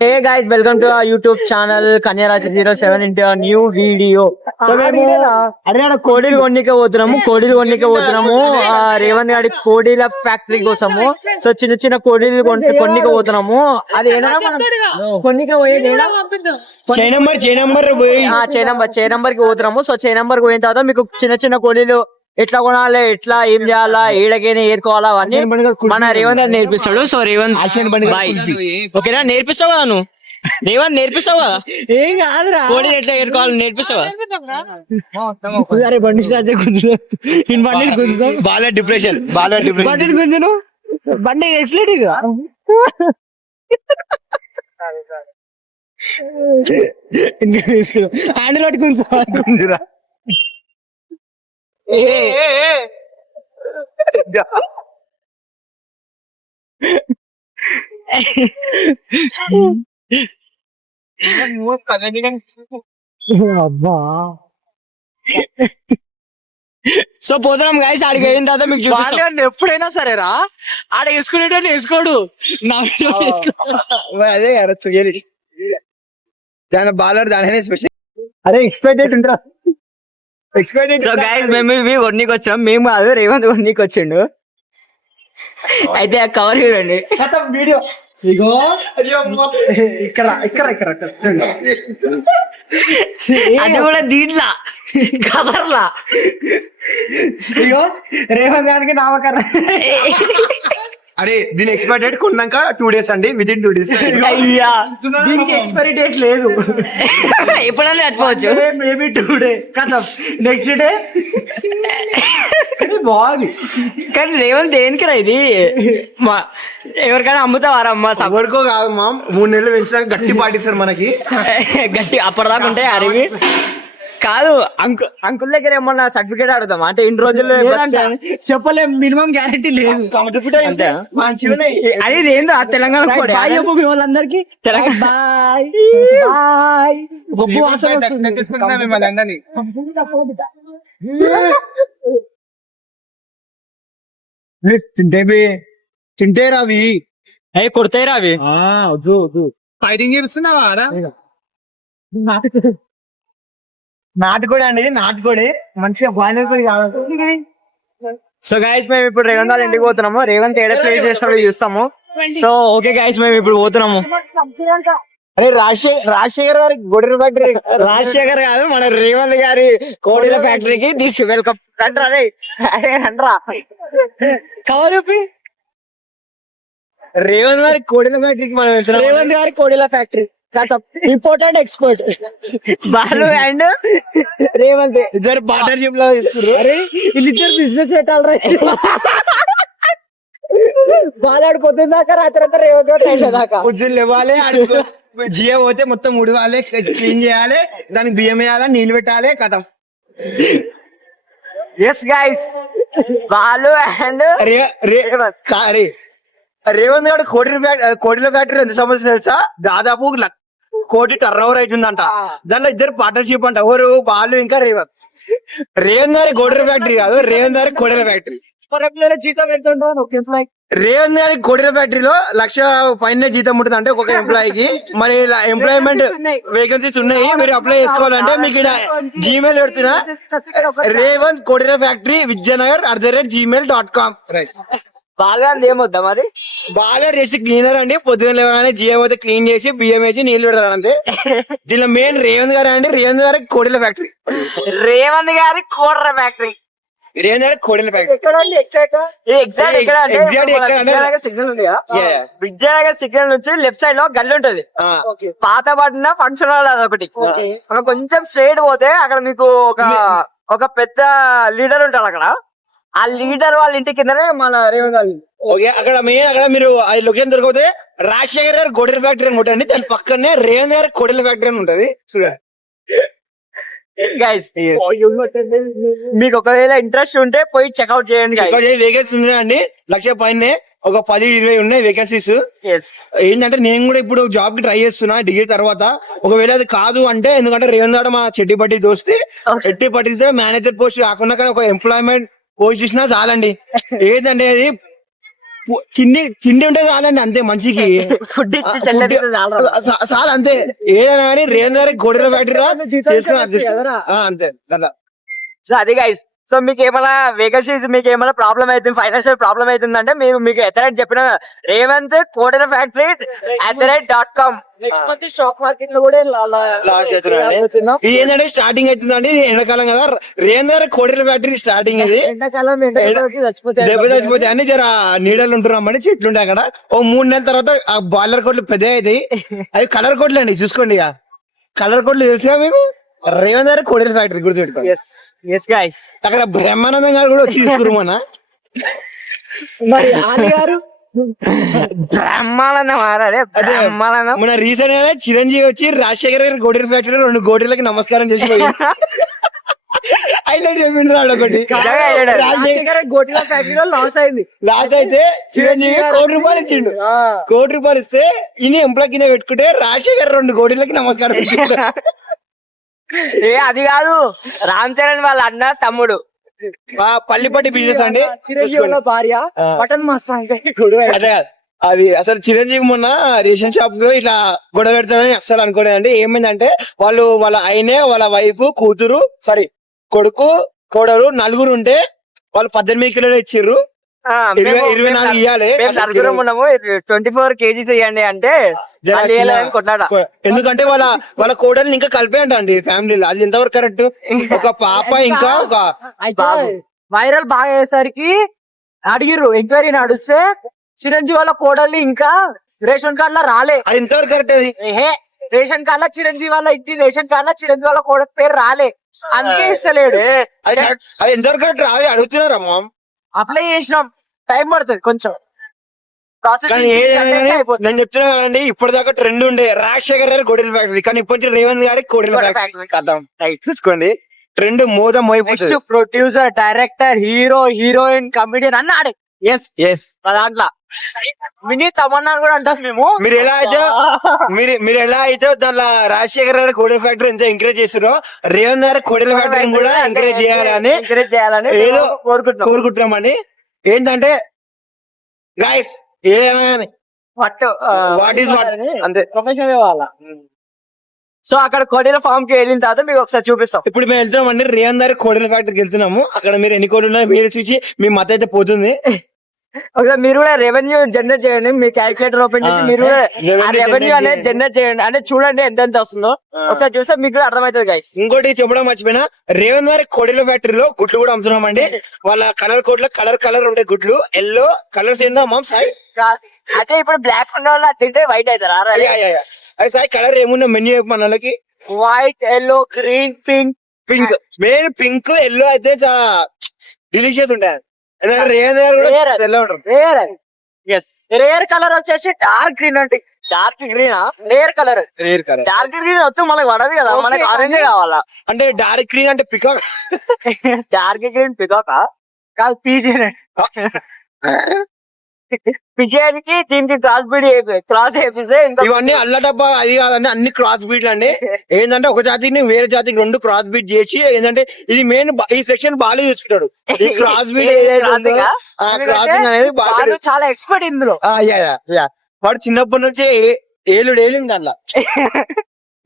Hey guys, welcome to our YouTube channel Kanyaraj 07 into a new video. So మేము అరే కోడీలు కొన్నికే పోతున్నాము రేవంత్ గారి కోడీల factory కోసము. సో చిన్న చిన్న కోడీలు కొన్నికే పోతున్నాము. అది కొన్నికే పోయేది చై నంబర్ కి పోతున్నాము. సో చై నంబర్ కి పోయిన తర్వాత మీకు చిన్న చిన్న కోడీలు ఎట్లా కొనాలి, ఎట్లా ఏం చేయాలా, ఏడకైనా ఏరుకోవాలా అవన్నీ మన రేవంత్ గారు నేర్పిస్తాడు. సో రేవంత్ ఓకేనా, నేర్పిస్తావు కదా నువ్వు? రేవంత్ నేర్పిస్తావు కదా? ఏం కాదురా, కోడి ఎట్లా ఏరుకోవాలి నేర్పిస్తావా? బండి స్టార్ట్ బాగా డిప్రెషన్ బండి ఎక్స్లెట్ హ్యాండిల్ పట్టుకుంటా. సో పోతున్నాం గాయస్, ఆడికి అయిన తర్వాత మీకు చూపిస్తాను. ఎప్పుడైనా సరేరా ఆడ వేసుకునేటట్టు వేసుకోడు, అదే దాని బాలర్ దాని స్పెషల్. అరే ఎక్స్పెక్టెడ్ ఉంటారా? సో గైస్ మేము ఇవి కొన్నికి వచ్చాం, మేము కాదు రేవంత్ కొన్నికి వచ్చిండు. అయితే ఆ కవర్ చూడండి వీడియో. ఇగో ఇక్కడ ఇక్కడ ఇక్కడ అది కూడా దీంట్లో కవర్లా. ఇగో రేవంత్ గారికి నామకరణ. అరే దీని ఎక్స్పైరీ డేట్ కొన్నాక 2 days అండి, విదిన్ 2 days. అయ్యా దీనికి ఎక్స్పైరీ డేట్ లేదు, ఎప్పుడన్నా చచ్చిపోవచ్చు. మేబీ 2 days కదా, నెక్స్ట్ డే. బాగుంది కానీ రేవంత్ దేనికి రా ఇది? ఎవరికైనా అమ్ముతావారా అమ్మ? ఎవరికో కాదు మా 3 నెలలు పెంచినాక గట్టి పాటిస్తారు మనకి. గట్టి అప్పటిదాకా ఉంటాయి అరివి కాదు. అంకుల్ దగ్గర ఏమన్నా సర్టిఫికేట్ అడుగుతాం అంటే ఇన్ని రోజుల్లో చెప్పలేం, మినిమం గ్యారంటీ లేదు. అది ఏందో తెలంగాణ వాళ్ళందరికి బాయ్ బాయ్. బొబ్బు వాసన తింటే రావి అవి కొడతాయి రావి. ఫైటింగ్ చేస్తున్నావా? నాటుకోడి అండి, నాటుకోడి మంచిగా బాయిలర్ కోడి కావాలి. సో గైస్ మేము ఇప్పుడు రేవంత్ వాళ్ళ ఇంటికి పోతున్నాము. రేవంత్ ఏడ ప్లేస్ చేస్తాడో చూస్తాము. సో ఓకే గైస్ మేము ఇప్పుడు పోతున్నాము. అరే రాజశేఖర్ గారి గొడవ ఫ్యాక్టరీ, రాజశేఖర్ కాదు మన రేవంత్ గారి కోడిల ఫ్యాక్టరీకి తీసుకు వెల్కమ్. రండ్రా రే, రండ్రా కవర్ చెప్పి. రేవంత్ గారి కోడిల ఫ్యాక్టరీకి మనం వెళ్తున్నాం. రేవంత్ గారి కోడిల factory import and export. Balu and Revanth ఇద్దరు పార్ట్నర్షిప్ లో తీసుకున్నారు. అరే వీళ్ళిద్దరు బిజినెస్ పెట్టాలరా. బాలాడు పొద్దున్న దాకా రాత్రి రేవంత్ దాకా పొద్దున్న లేవాలి, జియో పోతే మొత్తం ఉడవాలి, క్లీన్ చేయాలి, దానికి బియ్యం వేయాలి, నీళ్ళు పెట్టాలి, కథం. Yes guys, Balu and Revanth గారు కోడిల ఫ్యాక్టరీ ఎంత సమస్య తెలుసా? దాదాపు 1 కోటి టర్న్ ఓవర్ అవుతుందంట. దానిలో ఇద్దరు పార్ట్నర్షిప్ అంట. ఎవరు? బాలు ఇంకా రేవంత్. రేవంత్ గారి కోడిల ఫ్యాక్టరీ కాదు, రేవంత్ గారి కోడిల ఫ్యాక్టరీ. జీతం ఎంత ఉంటుంది ఒక ఎంప్లాయ్? రేవంత్ గారి కోడిల ఫ్యాక్టరీలో 1,00,000 పైన జీతం ఉంటుంది అంటే ఒక్కొక్క ఎంప్లాయీకి. మరి ఎంప్లాయ్మెంట్ వేకెన్సీస్ ఉన్నాయి, మీరు అప్లై చేసుకోవాలంటే మీకు ఇక్కడ జీమెయిల్ పెడుతున్నా, రేవంత్ కోడిల ఫ్యాక్టరీ విద్యానగర్ @gmail.com. బాగా ఏమొద్దా మరి? బాగా చేసి క్లీనర్ అండి, పొద్దున లేవగానే జియో అయితే క్లీన్ చేసి బియ్యం వేసి నీళ్లు పెడతారు అంతే. దీనిలో మెయిన్ రేవంత్ గారు అండి, రేవంత్ గారి కోడిల ఫ్యాక్టరీ. రేవంత్ గారి కోడిల ఫ్యాక్టరీ, రేవంత్ గారి కోడిల ఫ్యాక్టరీ. విద్యానగర్ సిగ్నల్ నుంచి లెఫ్ట్ సైడ్ లో గల్లి ఉంటది, పాత పడిన ఫంక్షన్ హాల్ అదొకటి. కొంచెం స్ట్రైట్ పోతే అక్కడ మీకు ఒక పెద్ద లీడర్ ఉంటాడు. అక్కడ ఆ లీడర్ వాళ్ళ ఇంటి కిందనే మన రేవంత్ గారి. ఓకే, అక్కడ మెయిన్ అక్కడ మీరు ఆ లొకేషన్ దొరకపోతే రాజశేఖర్ గారి కోడిల ఫ్యాక్టరీ అని కొట్టండి, దాని పక్కనే రేవంత్ గారి కోడిల ఫ్యాక్టరీ అని ఉంటది చూడండి. మీకు ఒకవేళ ఇంట్రెస్ట్ ఉంటే పోయి చెక్అౌట్ చేయండి. వేకెన్సీ ఉన్నాయండి, 1,00,000 పైన ఒక 10-20 ఉన్నాయి వేకెన్సీస్. ఏంటంటే నేను కూడా ఇప్పుడు జాబ్ కి ట్రై చేస్తున్నా డిగ్రీ తర్వాత. ఒకవేళ అది కాదు అంటే, ఎందుకంటే రేవంత్ గారు మా చెట్టిపట్టి దోస్తే చెట్టిపట్టి మేనేజర్ పోస్ట్ కాకుండా కానీ ఒక ఎంప్లాయ్మెంట్ పోస్ట్ ఇచ్చినా చాలండి. ఏదంటే అది తిండి ఉంటే చాలండి అంతే మనిషికి. ఫుడ్ ఇచ్చి చెల్లెది చాలా అంతే. ఏదైనా కానీ రేవంత్ గారి గొడవల ఫ్యాక్టరీలో చేసుకుని అదృష్టం. అంతే అట్లా. సో అది గైస్. సో మీకు ఏమైనా వేకెన్సీస్ మీకు ఏమైనా ప్రాబ్లం అవుతుంది, ఫైనాన్షియల్ ప్రాబ్లం అవుతుందంటే మీరు మీకు ఎథరైట్ చెప్పిన Revanth Kodela factory @.com next month stock market లో కూడా లాస్ట్ అవుతున్నాండి. ఇది ఏంటంటే స్టార్టింగ్ అవుతుందండి, ఇది ఎండాకాలం కదా. రేవంత్ గారి కోడెల ఫ్యాక్టరీ స్టార్టింగ్ ఇది. ఎండాకాలం దెబ్బ చచ్చిపోతే అన్ని జర నీడలు ఉంటున్నామని చెట్లు ఉంటాయి అక్కడ. ఓ 3 నెలల తర్వాత ఆ బాయిలర్ కోట్లు పెద్ద అవుతాయి. అవి కలర్ కోట్లు అండి, చూసుకోండి. ఇక కలర్ కోట్లు తెలుసుగా మీకు. రేవంత్ గారి కోడెల ఫ్యాక్టరీ గుర్తుపెట్టుకోండి. Yes guys. అక్కడ బ్రహ్మానందం గారు కూడా వచ్చి తీసుకురు మన. మరి ఆలి గారు బ్రహ్మానందం బ్రహ్మానందం. మన రీసెంట్ గా చిరంజీవి వచ్చి రాజశేఖర్ గారి గోడెల ఫ్యాక్టరీ 2 గోడీలకి నమస్కారం చేసి హైలైట్ చెప్పిండు ఒకటి. గోటిల ఫ్యాక్టరీలో లాస్ అయింది. లాస్ అయితే చిరంజీవి ₹1 ఇచ్చిండు. ₹1 ఇస్తే ఇని ఎంప్లాయ్ పెట్టుకుంటే రాజశేఖర్ 2 గోడీలకి నమస్కారం పెట్టిండు. అది కాదు, రామ్ చరణ్ వాళ్ళ అన్న తమ్ముడు పల్లిపట్టి బిజినెస్ అండి. చిరంజీవి భార్య బటన్ మస్త్ అంటే అదే అది అసలు చిరంజీవి మొన్న రేషన్ షాప్ లో ఇట్లా గొడవ పెడతానని అస్సలు అనుకోలేదండి. ఏమైందంటే వాళ్ళ ఆయనే, వాళ్ళ వైఫ్, కూతురు, కొడుకు, కోడలు 4 ఉంటే వాళ్ళు 18 కిలోలు ఇచ్చిర్రు. 24 ఇయ్యాలి. 24 kgs ఇవ్వండి అంటే కొట్టాడ. ఎందుకంటే వాళ్ళ కోడల్ని ఇంకా కలిపే అండి ఫ్యామిలీలో. అది ఎంతవరకు కరెక్ట్? ఒక పాప ఇంకా ఒక వైరల్ బాగా అయ్యేసరికి అడిగిర్రు, ఎంక్వైరీ నడుస్తే చిరంజీవి వాళ్ళ కోడల్ని ఇంకా రేషన్ కార్డ్ లో రాలే. అది ఎంతవరకు కరెక్ట్? అది రేషన్ కార్డ్ లో చిరంజీవి వాళ్ళ ఇంటి రేషన్ కార్డ్ లో చిరంజీవి వాళ్ళ కోడల పేరు రాలే, అందుకే ఇస్తలేడు. అది ఎంతవరకు కరెక్ట్? రాలే అడుగుతున్నారమ్మా. అప్లై చేసినాం, టైం పడుతుంది కొంచెం ప్రాసెస్. నేను చెప్తున్నా కదండి, ఇప్పటిదాకా ట్రెండ్ ఉండే రాజశేఖర్ గారి గొడెల ఫ్యాక్టరీ, కానీ ఇప్పుడు నుంచి రేవంత్ గారి కోడెల ఫ్యాక్టరీ కథం. చూసుకోండి, ట్రెండ్ మోద మోయిపోతుంది. Producer, director, hero, heroine, comedian అన్నాడు. ఎస్ దాంట్లో మినీ తమన్నా కూడా అంటాం మేము. మీరు ఎలా అయితే దాంట్లో రాజశేఖర్ గారి కోడెల ఫ్యాక్టరీ ఎంత ఎంకరేజ్ చేస్తారో, రేవంత్ గారి కోడెల ఫ్యాక్టరీ కూడా ఎంకరేజ్ చేయాలని ఏదో కోరుకుంటున్నామని. ఏంటంటే గైస్, ఏదైనా కానీ వాట్ ఈస్ వాట్ అంతే. ప్రొఫెషనల్ వాళ్ళ. సో అక్కడ కోడెల ఫామ్ కి వెళ్ళిన తర్వాత మీకు ఒకసారి చూపిస్తాం. ఇప్పుడు మేము వెళ్తున్నాం అండి, రేవంత్ గారి కోడెల ఫ్యాక్టరీకి వెళ్తున్నాము. అక్కడ మీరు ఎన్ని కోట్లు ఉన్నాయో మీరు చూసి మీ మత అయితే పోతుంది. ఒకసారి మీరు కూడా రెవెన్యూ జనరేట్ చేయండి, మీ క్యాలిక్యులేటర్ ఓపెన్ చేసి మీరు కూడా రెవెన్యూ అనేది జనరేట్ చేయండి. అంటే చూడండి ఎంత వస్తుందో ఒకసారి చూస్తే మీకు కూడా అర్థమవుతుంది గైస్. ఇంకోటి చెప్పడం మర్చిపోయినా, రేవంత్ గారి కోడెల ఫ్యాక్టరీలో గుడ్లు కూడా అమ్ముతున్నామండి. వాళ్ళ కలర్ కోడ్లో కలర్ ఉండే గుడ్లు, ఎల్లో కలర్స్ ఏందో మామ్ సాయి. అంటే ఇప్పుడు బ్లాక్ ఉన్న వాళ్ళు తింటే వైట్ అవుతారా? అది సాయి కలర్ ఏమున్నా మెన్యూ మనకి white, yellow, green, pink. Main pink, yellow అయితే చాలా డిలీషియస్ ఉంటాయి. రేర్ కలర్ వచ్చేసి డార్క్ గ్రీన్ అంటే. Dark green rare colour. Dark green వస్తే మనకు పడదు కదా, మనకి ఆరెంజ్ కావాలా. అంటే డార్క్ గ్రీన్ అంటే పికాక్. డార్క్ గ్రీన్ పికాకా కాదు, పీజీ. పిజానికి దీనికి క్రాస్ వేపిస్తే ఇవన్నీ అల్ల డబ్బా అది కాదండి, అన్ని క్రాస్ బీట్లు అండి. ఏంటంటే ఒక జాతిని వేరే జాతికి 2 క్రాస్ బీట్ చేసి, ఏంటంటే ఇది మెయిన్ ఈ సెక్షన్ బాగా చూసుకుంటాడు. ఈ క్రాస్ బీట్ క్రాసింగ్ అనేది బాగా చాలా ఎక్స్పర్ట్ ఇందులో. వాడు చిన్నప్పటి నుంచి ఏళ్ళు దాంట్లో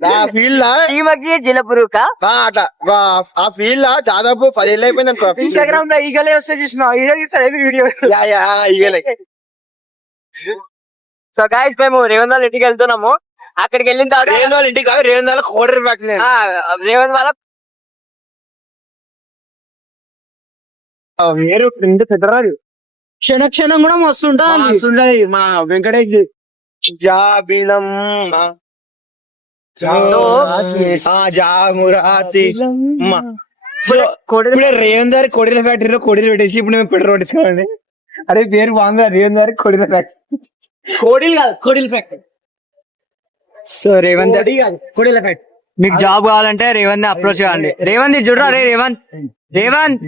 ఆ ఫీల్డ్ చీమకి జిలపురుక అట్లా ఆ ఫీల్డ్ దాదాపు 10 ఏళ్ళు అయిపోయింది అనుకో. ఇన్స్టాగ్రామ్ లో ఈగలే వస్తే చూసిన వీడియో. ఈగలే. సో గైస్, మేము రేవంత్ వాళ్ళ ఇంటికి వెళ్తున్నాము. అక్కడికి వెళ్ళిన తర్వాత రేవంత్ వాళ్ళ ఇంటికి కాదు, రేవంత్ వాళ్ళ కోడెల ఫ్యాక్టరీ. రేవంత్ వాళ్ళ వేరు ఫ్రెండ్ పెద్దరాడు క్షణం కూడా వస్తుంటది. మా వెంకటేష్ జాబిలం జామురాతి. ఇప్పుడు రేవంత్ గారి కోడెల ఫ్యాక్టరీలో కోడీలు పెట్టేసి ఇప్పుడు మేము పెట్రోల్ కొట్టేసుకోండి. అదే పేరు బాగుంది, రేవంత్ గారి కోడెల ఫ్యాక్టరీ. కోడిల్ కాదు, కోడిల్ ఫ్యాక్టరీ. సో రేవంత్ కోడిల ఫ్యాక్టరీ. మీకు జాబ్ కావాలంటే రేవంత్ అప్రోచ్ కావండి. రేవంత్ చూడరా రేవంత్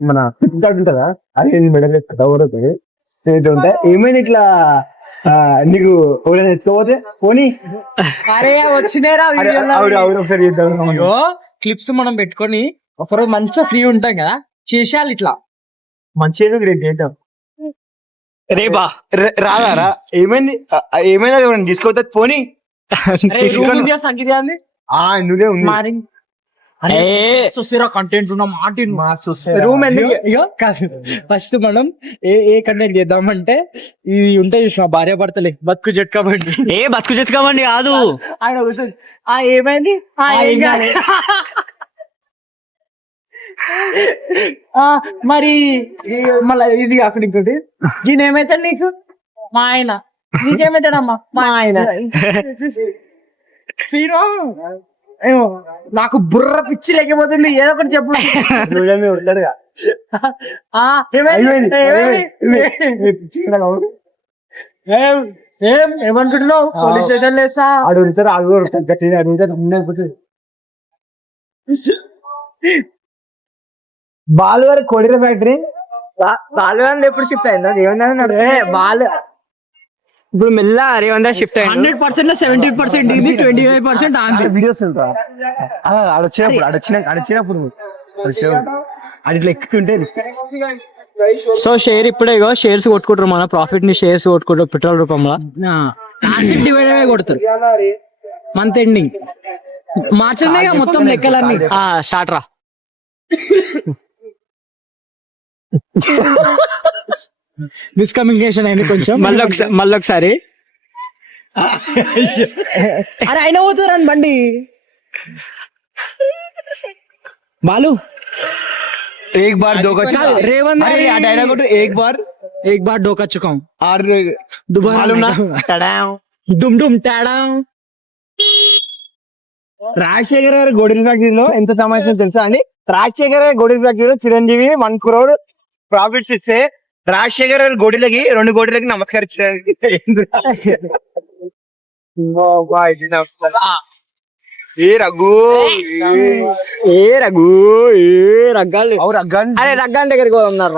మన ఫ్లిప్కార్ట్ ఉంటుందా, అది మెడల్ ఉంటాయి. ఏమైంది ఇట్లా నీకు ఎత్తుకోపోతే పోనీ వచ్చినారా ఒకసారి క్లిప్స్ మనం పెట్టుకొని ఒకరోజు మంచిగా ఫ్రీ ఉంటాం కదా, చేసేయాలి ఇట్లా మంచిగా గ్రేట్ చేద్దాం రేపా రాదా ఏమైంది ఏమైనా తీసుకోవద్దు పోనీ సంగీత నువ్వే ఉంది కంటెంట్ ఉన్న మాట రూమ్ ఎందుకు ఫస్ట్ మనం ఏ కంటెంట్ చేద్దామంటే ఇవి ఉంటాయి చూసిన భార్య భర్తలే బతుకు చెట్టుకోబండి బతుకు చెత్తుకోమండి కాదు ఆయన కూర్చొని ఏమైంది ఏం కాలే. మరి మళ్ళీ ఇది కాకుండా ఇంకోటి దీని ఏమైతాడు నీకు మా ఆయన నీకేమైతాడమ్మా మా ఆయన సీను ఏమో నాకు బుర్ర పిచ్చి లేకపోతుంది ఏదో ఒకటి చెప్పు ఉంటాడుగా ఏమనుకుంటున్నావు పోలీస్ స్టేషన్ లేసా అడుగుతారు అడుగుతారు బాలు గారు కోడిల ఫ్యాక్టరీ బాలు ఎప్పుడు షిఫ్ట్ అయిందో బాలు ఇప్పుడు మెల్ల రేవంత్ షిఫ్ట్ అయింది 100% 70% ఇది 25% ఆంధ్ర వీడియోస్ ఆడొచ్చినప్పుడు అది ఇట్లా ఎక్కుతుంటే సో షేర్ ఇప్పుడే షేర్స్ కొట్టుకుంటారు మన ప్రాఫిట్ ని షేర్స్ కొట్టుకుంటారు పెట్రోల్ రూపంలో ఆసిడ్ డివైడ్ అయ్యే కొడతారు మంత్ ఎండింగ్ మార్చలే మొత్తం లెక్కలన్నీ స్టార్ట్ రా మిస్కమ్యూనికేషన్ అయింది కొంచెం మళ్ళీ ఒకసారి అరే అయినా పోతారని బండి బాలు एक बार दो का रेवंत डायलॉग एक बार दो का चुका हूँ और दोबारा డుమ్ డుమ్ టాడా రాజశేఖర్ గారి గొడవల ఫ్యాక్టరీలో ఎంత సమాచారం తెలుసా అండి? రాజశేఖర్ గారి గొడవల ఫ్యాక్టరీలో చిరంజీవి 1 crore ప్రాఫిట్స్ ఇస్తే రాజశేఖర్ గారి గొడవలకి 2 కోట్లకి నమస్కరించడానికి ఏ రఘు రగ్గాలు అరే రగ్గాని దగ్గరికి ఉన్నారు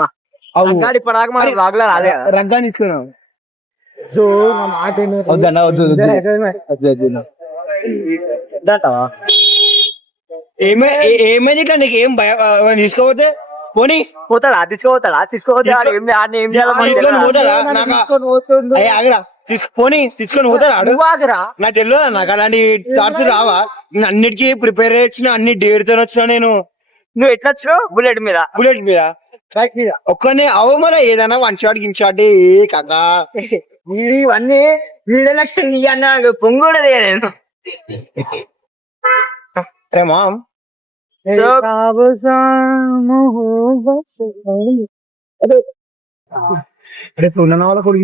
రగ్గాడు ఇప్పటిదాకా మనం రాగులా రాలే రగ్గాని ఇస్తున్నాం ఏమైంది ఇట్లా నీకు ఏం తీసుకోపోతే పోనీ పోతాడా తీసుకోపోతాడా ఏం ఆగరా పోనీ తీసుకొని పోతాడు నాకు తెలియదు నాకు అలాంటి థాట్స్ రావా అన్నిటికీ ప్రిపేర్ వచ్చిన అన్ని డేర్తో వచ్చినా నేను నువ్వు ఎట్లా వచ్చావు బుల్లెట్ మీద ఒక్కనే అవు మన ఏదైనా 1 shot గిన్ షాట్ కాకా ఇవన్నీ వీడియో లక్షలు అన్న పొంగుడదే నేను మామ్ అరే సున్న వాళ్ళ కొడుకు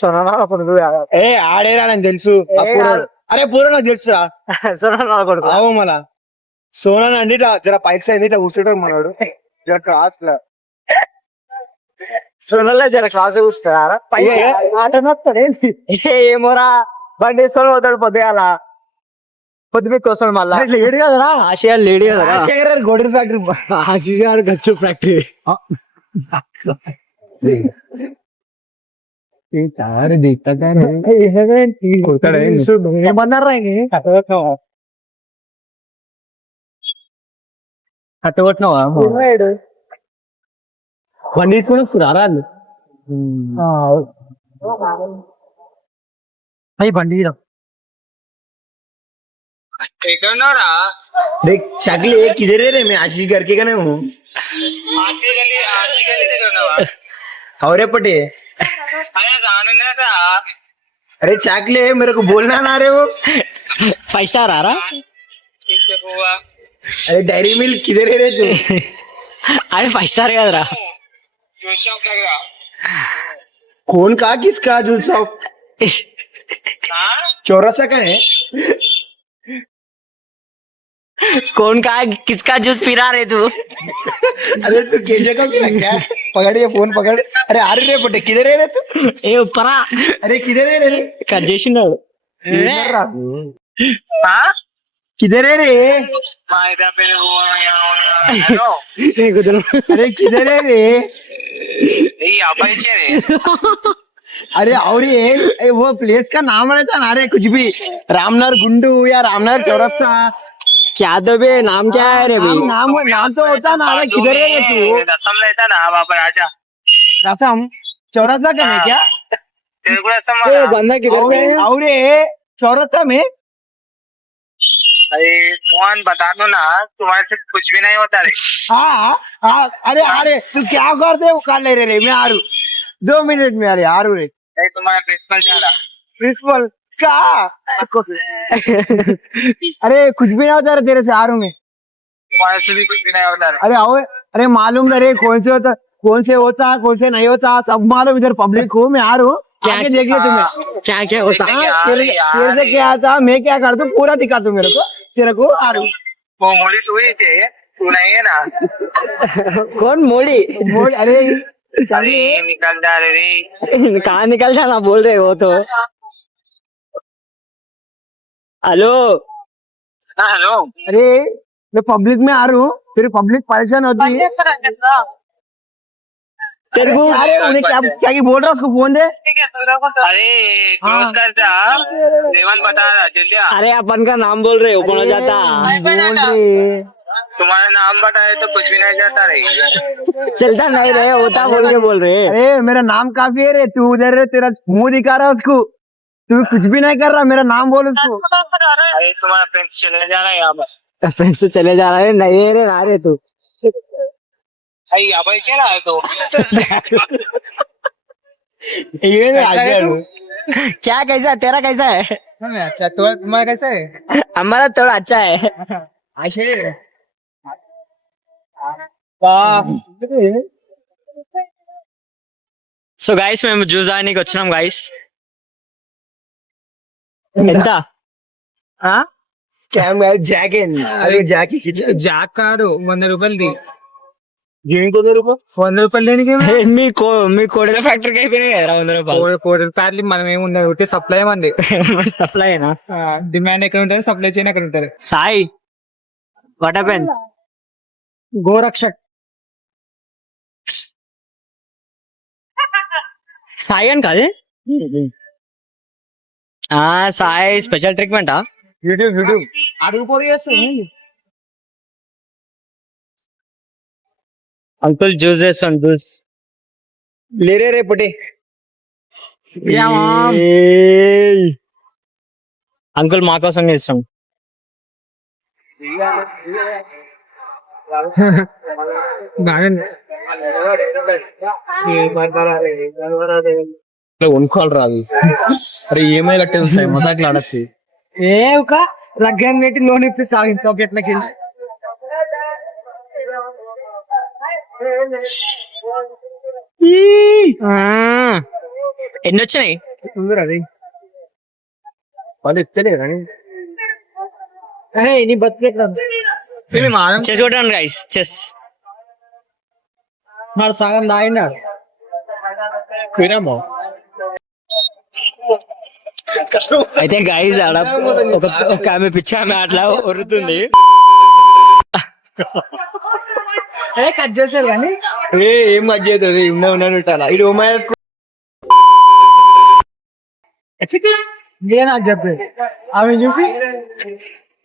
సోనా కొడుకు ఆడేరా నాకు తెలుసు అరే పూర్వ నాకు తెలుసురా సోనా కొడుకు అవు మళ్ళా సోనా అండి జర పైక్స్ అయింది ఇట్లా కూర్చుంటాడు మనోడు జర క్లాస్ లా సోనాలో జర క్లాస్ కూర్చుంటారా ఏమోరా బండి వేసుకొని పోతాడు పొద్దుగాల పొద్దు కోసం మళ్ళా లేడు కదరా ఆశయాలు లేడు కదరా గొడవ ఫ్యాక్టరీ ఆశీష్ గచ్చు ఫ్యాక్టరీ ఏమన్నారా కట్టగొట్టినావా బండి తీసుకొని వస్తురా అయ్యి బండి शक्ल किधर है रे? मैं आशीष घर के कने हूँ और पटे अरे चाकले मेरे को बोलना ना रे वो 5 स्टार आ रहा अरे डायरी मिल्क किधर है रे तू? अरे 5 स्टार कदरा कौन का किसका जूस शॉप चौरासा का है कौन का किसका जूस पी रहा रे तू? अरे तू केशव का भी क्या पकड़ ये फोन पकड़ अरे आ रे पटे किधर है रे तू? ए ऊपर अरे किधर है रे कट చేసినాడు किधर है रे? अरे किधर है रे? अरे और ये वो प्लेस का नाम रहता ना रे कुछ भी रामनगर गुंडू या रामनगर चौरस्ता क्या तो बे नाम क्या है रे भाई? नाम तो होता ना, अरे किधर है रे तू? रसम रहता ना वहाँ पर आजा रसम चौरासा का है क्या? तेरे को रसम ए बंदा किधर पे है? और चौरासा में अरे कौन बता दो ना तुम्हारे से कुछ भी नहीं होता रे हाँ हाँ, अरे अरे तू क्या करते हो? कर ले रे मैं आ रू 2 मिनट में, अरे आ रू रे नहीं तुम्हारा प्रिंसिपल जा रहा प्रिंसिपल का अरे कुछ भी नहीं होता रे तेरे से, आ रू मैं। तुम्हारे से भी कुछ भी नहीं होता रे अरे आओ, अरे मालूम रे कौन से होता, कौन से होता, कौन से नहीं होता, सब मालूम। इधर पब्लिक हूँ मैं, आ रहा हूँ, आके देख ले तुम्हें क्या क्या होता है? यार, तेरे तेरे से क्या आता, मैं क्या करता हूँ पूरा दिखा तू मेरे को, तेरे को आ रहा हूँ। वो मोली तू ही थे तू नहीं है ना कौन मोड़ी? बोल, अरे अरे निकल जा रे कहाँ निकल जाना बोल रहे हो तो? हेलो हाँ हेलो अरे मैं पब्लिक में आ रहा हूँ, फिर पब्लिक परेशान होती है। तेरे को अरे उन्हें क्या क्या की बोल रहा है, उसको फोन दे। अरे क्लोज कर जा रेवन बता रहा जल्दी आ। अरे अपन का नाम बोल रहे ओपन हो जाता। बोल रही तुम्हारा नाम बताए तो कुछ भी नहीं जाता रे चलता नहीं रहे होता बोल के बोल रहे। अरे मेरा नाम काफी है रे, तू उधर रे, तेरा मुंह दिखा रहा है उसको, तू कुछ भी नहीं कर रहा, मेरा नाम बोल उसको। अरे तुम्हारा फ्रेंड्स चले जा रहा है यहाँ पर फ्रेंड से चले जा रहा है, नहीं रे ना रे तू। भाई यहाँ पर क्या रहा है तो क्या कैसा है? तेरा कैसा है? अच्छा तो तुम्हारा कैसा है? हमारा थोड़ा अच्छा है। సో గైస్ మేము జ్యూస్ తాగడానికి వచ్చినాం గైస్. ఎంత? స్కామ్ జాకెన్, అరే జాకీ జాక్ కాదు 100 రూపాయలది. దేనికి 100 రూపాయలు? 100 రూపాయలు దేనికి? మీ కోడల ఫ్యాక్టరీకి అయిపోయినాయి కదా 100 రూపాయలు. కోటి రూపాయలు మనం ఏముండదు, ఒకటి సప్లై అండి. సప్లై అయినా డిమాండ్ ఎక్కడ ఉంటుంది, సప్లై చేయని ఎక్కడ ఉంటారు. Sai what happen? గోరక్షక్ సాయి అని కాదు సాయి స్పెషల్ ట్రీట్మెంటా? యూట్యూబ్ అడుగు పోయి చేస్తుంది. అంకుల్ జ్యూస్ చేస్తాను జ్యూస్ లేరే రే పుట్టి. అంకుల్ మా కోసం చేస్తాం. కొనుక్కోవాలి రాదు. అరే ఏమై కట్టేది సార్ మొదటి ఆడచ్చు. ఏ ఒక దగ్గర పెట్టి లోన్ ఇస్తే సాగించు ఎట్లకి. ఎన్ని వచ్చినాయి? అది వాళ్ళు ఇచ్చలేదు కానీ అరే నీ బతికేట్లా చెస్ కొట్టాను గైస్, చెస్. మరి సగం తాగినాడు. విరామో అయితే గైస్ ఆడ ఒక ఆమె పిచ్చి ఆమె అట్లా ఒరుతుంది. కట్ చేశారు కానీ ఏం మధ్య ఉన్నాడు పెట్టాలా ఇది నాకు చెప్పేది ఆమె చూపి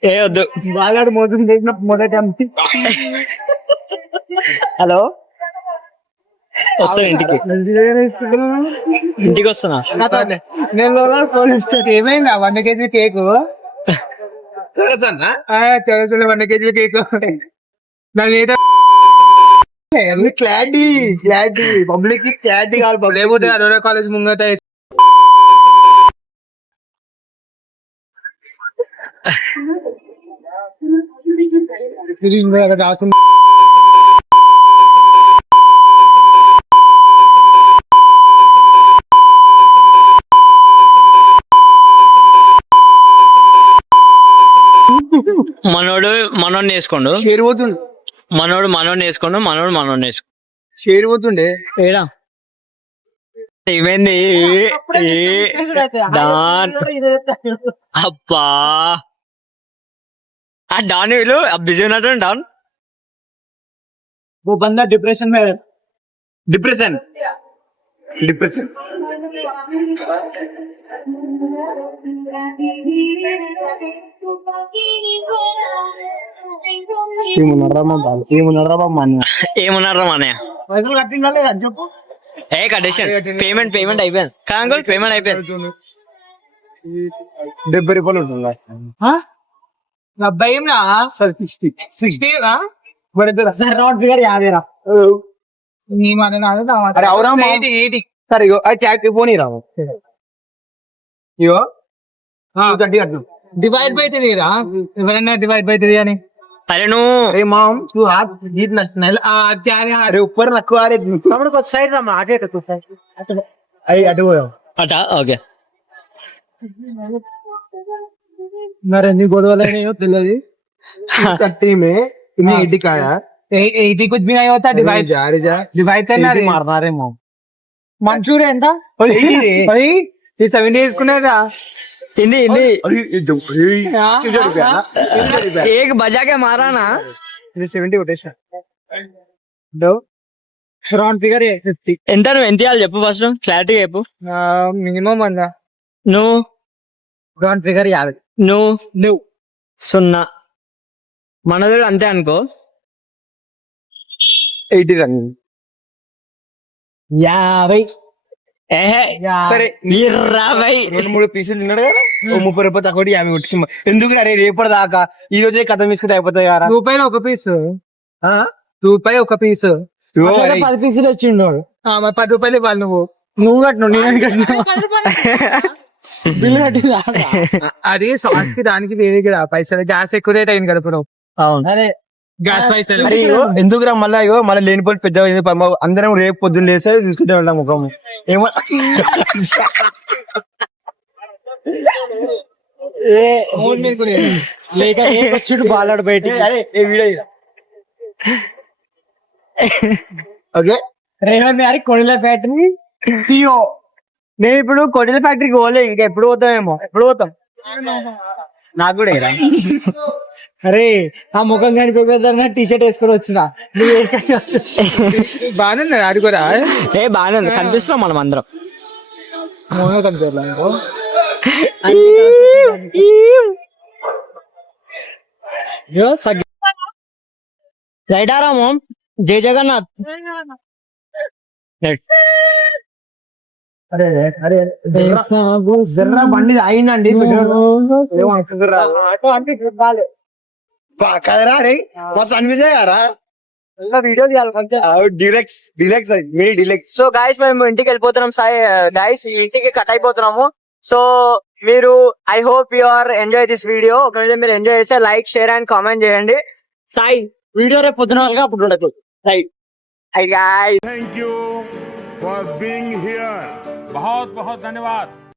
ఏ వద్దు. బాగాడు మోసం చేసిన మొదటి హలో వస్తున్నా ఇంటికి వస్తున్నా. నేను ఫోన్ ఇస్తాను. ఏమైందా 100 కేజీ కేకు? తెలుసు 100 కేజీ కేకు. దాని క్లారిటీ పబ్లిక్ కి క్లారిటీ కావాలి. లేకపోతే అరోరా కాలేజ్ ముంగట రాకుండా మనోడు వేసుకోండు, చేరిపోతుండే మనోడు వేసుకోండు, మనోడు వేసుకో. చేరిపోతుండే ఏడా ఏమైంది? డాన్ అబ్బా ఆ డాన్ వీళ్ళు బిజీ ఉన్నట్టు డాన్. वो बंदा डिप्रेशन में है. డిప్రెషన్ ఏమన్నారా మా అన్నయ్య? పైసలు కట్టిందా లేదా అని చెప్పు. ఏ కట్టేసాను. పేమెంట్ అయిపోయింది. కాంగోల్ పేమెంట్ అయిపోయింది. 70 రూపాయలు ఉంటుంది. 70 ఏం రా? 60 రా? సరే రౌండ్ ఫిగర్ 50 రా. నీ మాట నాది, నా మాట అరే అవురా మా. 80. సరే ఇగో అది క్యాక్ పోనీ రాము. ఇగో 30 కట్టు. డివైడ్ బై 3 రా. ఎవరైనా డివైడ్ బై 3 అని. అరే నువ్వు अरे माम तू हाथ जीत क्या रे अरे ऊपर रखो अरे తమ్ముడు ఒక సైడ్ రా మా అటే అటు अरे अटो అటా ఓకే. మరి ఎన్ని గొడవలు అయినాయో తెలియదు. कट्टी में इन्हें 80 का आया 80 कुछ भी नहीं होता. डिवाइड जा रे जा डिवाइड करना रे. मारना रे माम మంచూరియా ఎంత? 70 వేసుకునేదా? హిందీ अरे एकदम 200 रुपया ఏక్ బజా కే మారా నా. ఇది 70 కొట్టేసా. Round figure 50. ఎంత నువ్వు ఎంత ఇవ్వాలి చెప్పు ఫస్ట్ క్లారిటీ చెప్పు. మినిమం అన్న నువ్వు రౌండ్ ఫిగర్ 50. నువ్వు నువ్వు 0. మనది అంతే అనుకో. 80 రన్ 50. ఏహే సరే 20. 2-3 పీసులు తిన్నాడు కదా ఓ 30 రూపాయలు తక్కువ 50 కొట్టేసి ఎందుకు అరే రేపటి దాకా ఈ రోజే కథ తీసుకుంటే అయిపోతాయి కదా. రూపాయలు ఒక పీసు. రూపాయి ఒక పీసు. 10 పీసులు వచ్చిండు. మరి 10 రూపాయలు ఇవ్వాలి. నువ్వు కట్టినావు, నేను కట్టినా. బిల్లు కట్టింది అది సాస్ కి దానికి వేరే పైసలు. గ్యాస్ ఎక్కువ రేట్ అయింది కదా ఇప్పుడు. అవును అదే గ్యాస్ పైసలు. అరే ఇగో ఎందుకురా మళ్ళా ఇగో మళ్ళీ లేనిపోయి పెద్ద అందరం రేపు పొద్దున్న లేస్తే చూసుకుంటే వెళ్దాం ముఖం ఏమో. లేక వచ్చిండు బాలాడు బయటికి. ఓకే రేవంత్ గారి కొడిల ఫ్యాక్టరీ సిఓ. మేము ఇప్పుడు కొడిల ఫ్యాక్టరీకి పోలే, ఇంకా ఎప్పుడు పోతామేమో. ఎప్పుడు పోతాం నాకు కూడా ఇరా. అరే ఆ ముఖం కనిపించదన్న టీ షర్ట్ వేసుకొని వచ్చిన. బాగానే అది కూడా. ఏ బాగానే ఉంది, కనిపిస్తున్నాం మనం అందరం. రైట్ ఆరాము జై జగన్నాథ్. అరే అరే జర్రా బండి అయిందండి కదరా రే మస్తు అనిపించాయి కదా వీడియో తీయాలి. డిలెక్స్ సో గాయస్ మేము ఇంటికి వెళ్ళిపోతున్నాం. సాయి గాయస్ ఇంటికి కట్ అయిపోతున్నాము. సో మీరు I hope you are enjoy this video. ఒకవేళ మీరు ఎంజాయ్ చేస్తే లైక్ షేర్ అండ్ కామెంట్ చేయండి. సాయి వీడియో రేపు పొద్దున వాళ్ళగా అప్పుడు ఉండదు. Right I guys Thank you for being here. बहुत बहुत धन्यवाद.